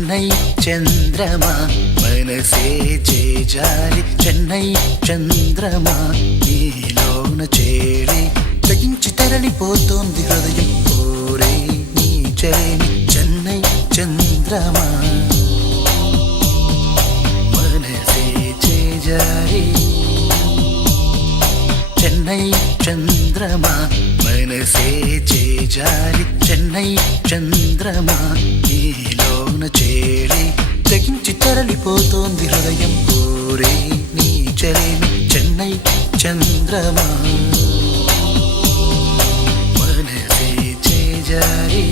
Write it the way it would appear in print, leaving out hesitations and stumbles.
చెన్నై చంద్రమా మనసే చేజారి చెన్నై చంద్రమా నీలోన చేరి తగించి తరలిపోతోంది హృదయం ఓరే నీ చెలిమి చెన్నై చంద్రమా మనసే చేజారి చెన్నై చంద్రమా మనసే చేజారి చెన్నై చంద్రమా నీలోన చేరి తగించి తరలిపోతోంది హృదయం కోరే నీ చెలిమి చెన్నై చంద్రమా మనసే చేజారి